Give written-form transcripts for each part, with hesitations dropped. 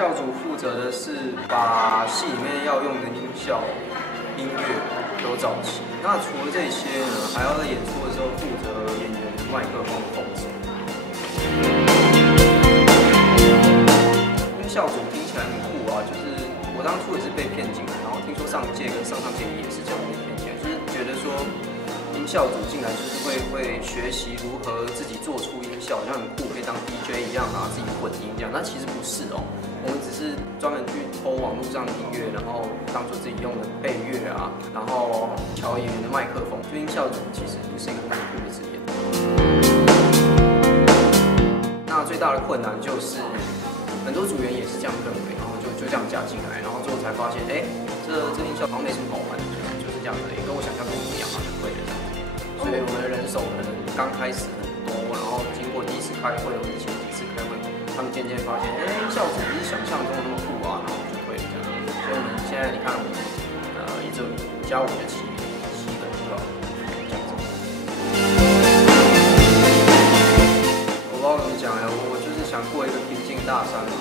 校组负责的是把戏里面要用的音效、音乐都找齐。那除了这些呢，还要在演出的时候负责演员的麦克风控制。音效组听起来很酷啊，就是我当初也是被骗进来，然后听说上届跟上届也是这样被骗进来，就是觉得说音效组进来就是会学习如何自己做出音效，好像很酷，可以当 DJ 一样啊，自己混音这样。那其实不是哦，我们只是专门去偷网络上的音乐，然后当做自己用的配乐啊，然后调演员的麦克风。就音效组其实不是一个很酷的职业。那最大的困难就是很多组员也是这样认为，然后就这样加进来，然后最后才发现，哎，这音效好像没什么好玩的，就是这样子，跟我想象中不一样，就会了这样子。所以我们的人手可能刚开始很多，然后经过第一次开会或者前几次开会，他们渐渐发现，哎，音效组不是想象中的那么酷啊，然后就会了这样。所以我们现在你看，我们一直5+5的7个，对吧？这样子。我不知道怎么讲呀，我就是想过一个平静大山嘛。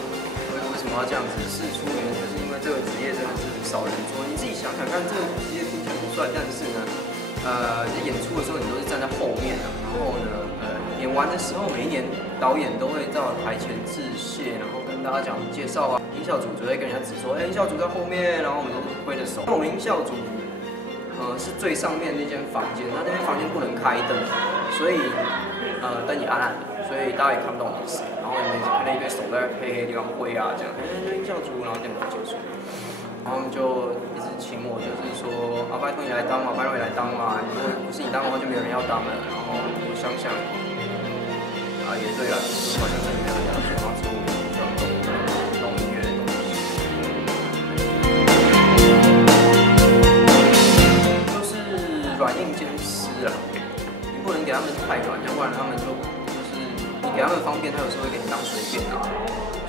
为什么要这样子？事出原因就是因为这个职业真的是很少人做。你自己想想看，这个职业听起来不帅，但是呢，在演出的时候你都是站在后面的，然后呢，演完的时候每一年导演都会到台前致谢，然后跟大家讲介绍啊。音效组就会跟人家指说，哎，音效组在后面，然后我们都挥着手。那我们音效组，是最上面那间房间，那间房间不能开灯，所以灯也暗暗的。所以大家也看不到我们是谁，然后你们看到一堆手在黑黑地方挥啊，这样，音效组，然后这样结束。然后他们就一直请我，就是说啊，拜托你来当嘛，拜托你来当嘛，不是你当的话就没有人要当了。然后我想想，也对啊，就是好像真的没有人要做，然后之后我就需要弄音乐的东西，就是软硬兼施啊，你不能给他们太软，要不然他们就。你给他们方便，他有时候会给你当随便啊，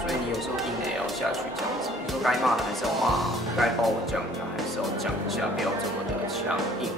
所以你有时候硬也要下去这样子。你说该骂的还是要骂，该褒奖的还是要讲一下，不要这么的强硬。